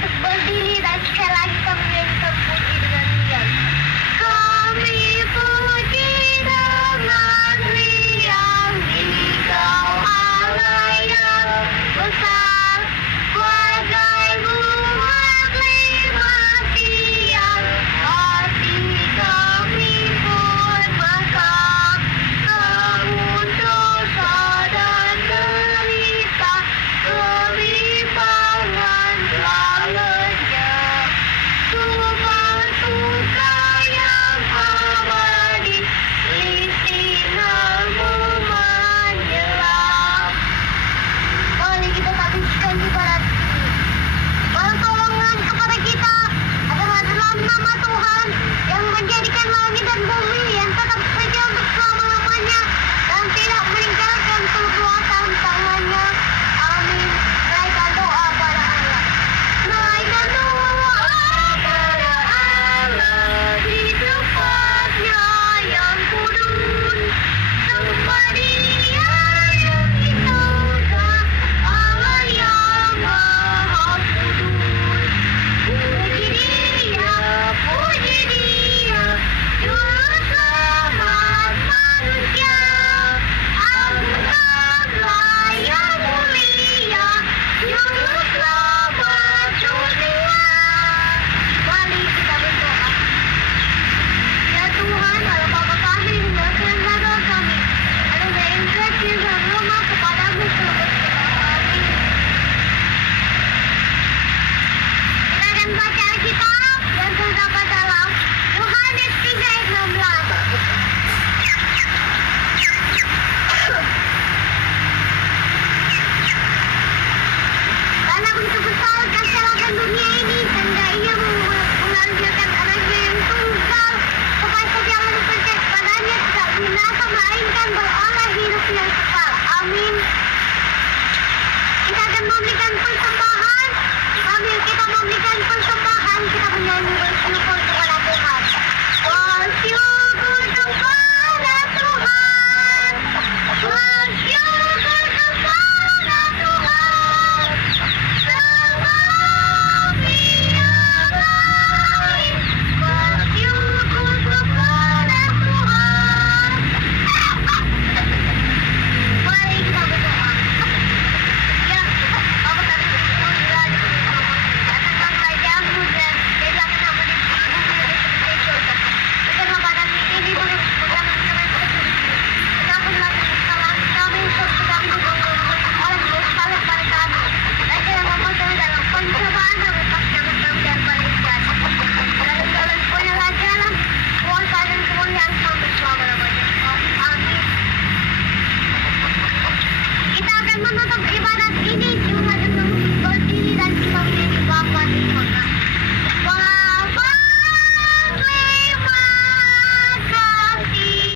untuk berdiri dan sekali lagi kami menyanyikan puji dengan riang. Kami puji dengan riang Engkau Allah yang besar, bagai bunga lima tiang, hati kami pun mekar, namun dosa dan derita kelimpangan telah lenyap. Tuhan suka yang abadi, lisinmu menyelam. Mari kita habiskan ibarat ini. Pertolongan kepada kita adalah dalam nama Tuhan yang menjadikan langit dan bumi yang tetap saja untuk selama-lamanya dan tidak meninggalkan perbuatan tangannya. Amin. Naikkan doa pada Allah. Naikkan doa pada Allah di tempatnya yang kudus. Sembah Dia yang kita sembah, Allah yang Maha Kudus. Puji Dia, Juru Selamat manusia. Agungkanlah yang mulia, Juru Selamat dunia. Mari kita berdoa. Ya Tuhan, Allah Bapa kami, mendengarkan doa kami. Anugerah yang kecil dan lemah kepadamu selama kami. Kita akan baca Alkitab yang terdapat dalam Yohanes 3 ayat 16. Karena begitu besar kasih Allah akan dunia ini, sehingga Ia menganugerahkan anaknya yang tunggal, supaya setiap yang percaya kepadanya tidak binasa melainkan beroleh hidup yang kekal. Amin. Kita akan memberikan persembahan. Sambil kita memberikan persembahan, kita menyanyi bersyukur